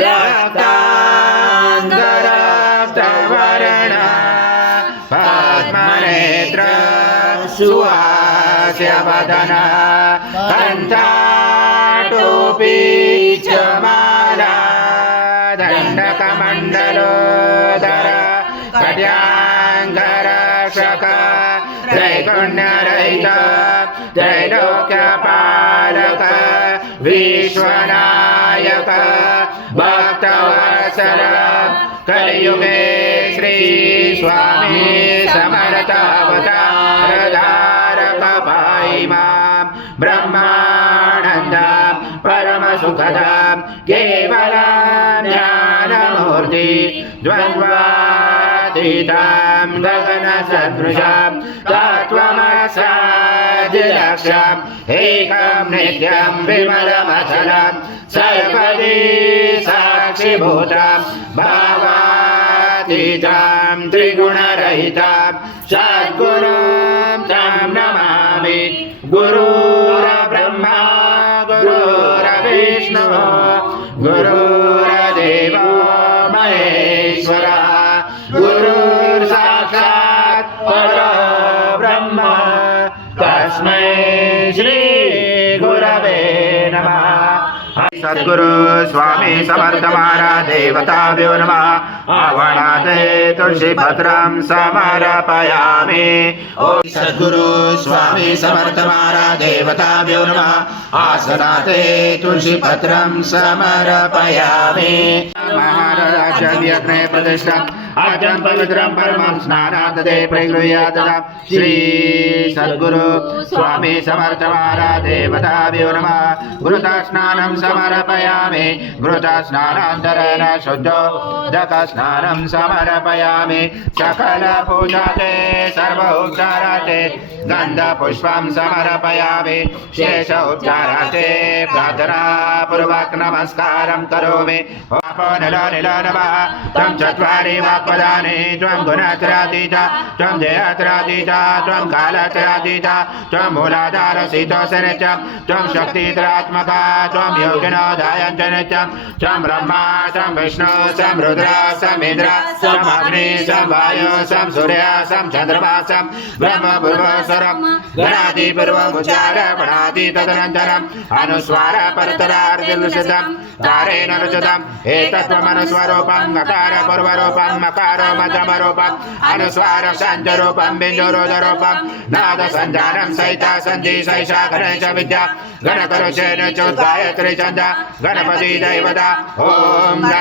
रक्ताङ्गरक्तवर्ण पद्मनेत्र सुहास्यवदन कण्ठाटोपी च माला दण्डकमण्डलोदर कट्याङ्गरक्षक त्रैगुण्यरहित त्रैलोक्यपालक विश्वनायक भक्तवत्सल कलियुगे श्री स्वामी समर्थ अवतारधारक पाहि मां ब्रह्मानन्दं परमसुखदं केवलं ज्ञानमूर्ति द्वन्द्वातीतं गगनसदृशं तत्त्वमसाध्यलक्ष्यम् एकं नित्यं विमलमचलं सर्वदि साक्षिभूतं भावातीतं त्रिगुणरहितं सद्गुरुं तं नमामि गुरुर्ब्रह्मा गुरुर्विष्णुः गुरुर्देवो महेश्वरः गुरुर्साक्षात् परब्रह्म तस्मै श्री गुरवे नमः। सद्गुरु स्वामी समर्थ महाराज देवताभ्यो नमः। आवनाते तुलसीपत्रं समर्पयामि। ओम सद्गुरु स्वामी समर्थ महाराज देवताभ्यो नमः। आसनाते तुलसीपत्रं समर्पयामि। महाराज यज्ञ प्रतिष्ठा आजं पवित्रं परमं स्नानादते प्रगृह्यात् श्री सद्गुरु स्वामी समर्थ महाराज देवताभ्यो नमः। घृतस्नानं समर्पयामि। घृतस्नानान्तरेण शुद्धोदकस्नानं समर्पयामि। सकलपूजाते सर्वोपचाराते गन्धपुष्पं समर्पयामि। शेष उपचाराते प्रार्थनापूर्वक नमस्कारं करोमि। नमः तं चत्वारि वाक्पदानि त्वं गुणत्रयातीता त्वं जयत्रयातीता त्वं कालत्रयातीता त्वं मूलाधारसितोऽसनित्यं त्वं शक्तित्रात्मका त्वं योगिनोऽधायं च नित्यं त्वं ब्रह्मा त्वं विष्णु त्वं रुद्र त्वं इन्द्र त्वं अग्नि त्वं वायु त्वं सूर्य त्वं चन्द्रमा त्वं ब्रह्म पूर्वस्वरं गणादिपूर्वमुच्चार गणादि तदनन्तरम् अनुस्वार परतरार्जुनसिद्धं तारेण रचितम् एतत्त्वमनुस्वरूपं गकार पूर्वरूपं मकार मध्यमरूपं अनुस्वार सञ्जरूपं बिन्दुरुदरूपं नाद सञ्जानं सहिता सन्धि सैषा गणेश विद्या गणकरुषेण चोद्गायत्री छन्द गणपति दैवता ॐ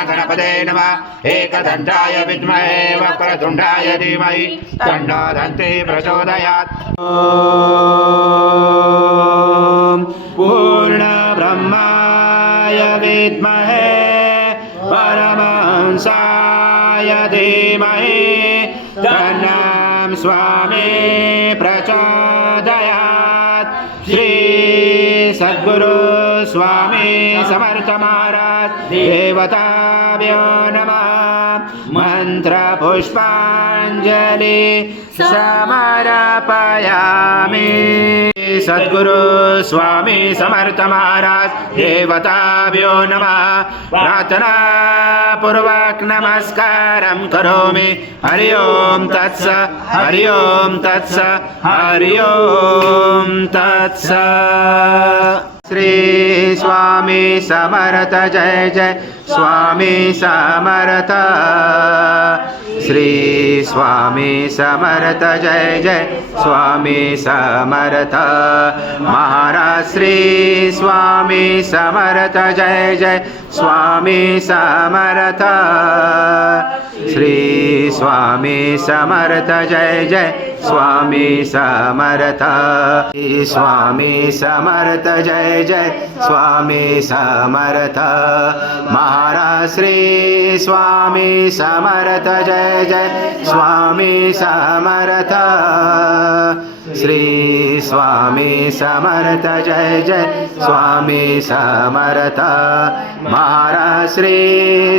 गणपते नमः। एकदन्ताय विद्महे वक्रतुण्डाय धीमहि तन्नो दन्ति प्रचोदयात्। ॐ पूर्णब्रह्माय विद्महे परमहंसाय धीमहि तन्नं स्वामी प्रचोदयात्। श्री सद्गुरु स्वामी समर्थ महाराज देवताभ्यो नमः। मंत्र पुष्पांजलि समर्पयामि। सद्गुरु स्वामी समर्थ महाराज देवताभ्यो नमः। प्रार्थना पूर्वक नमस्कारं करोमि। हरि ओम तत्स हरि ओम तत्स हरि ओम तत्स। श्री स्वामी समर्थ जय जय स्वामी समर्थ। श्री स्वामी समर्थ जय जय स्वामी समर्थ महाराज। श्री स्वामी समर्थ जय जय स्वामी समर्थ। श्री स्वामी समर्थ जय जय स्वामी समर्थ। स्वामी समर्थ जय जय स्वामी समर्थ महाराज। श्री स्वामी समर्थ जय जय स्वामी समर्थ। श्री स्वामी समर्थ जय जय स्वामी समर्थ महाराज। श्री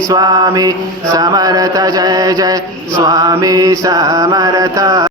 स्वामी समर्थ जय जय स्वामी समर्थ।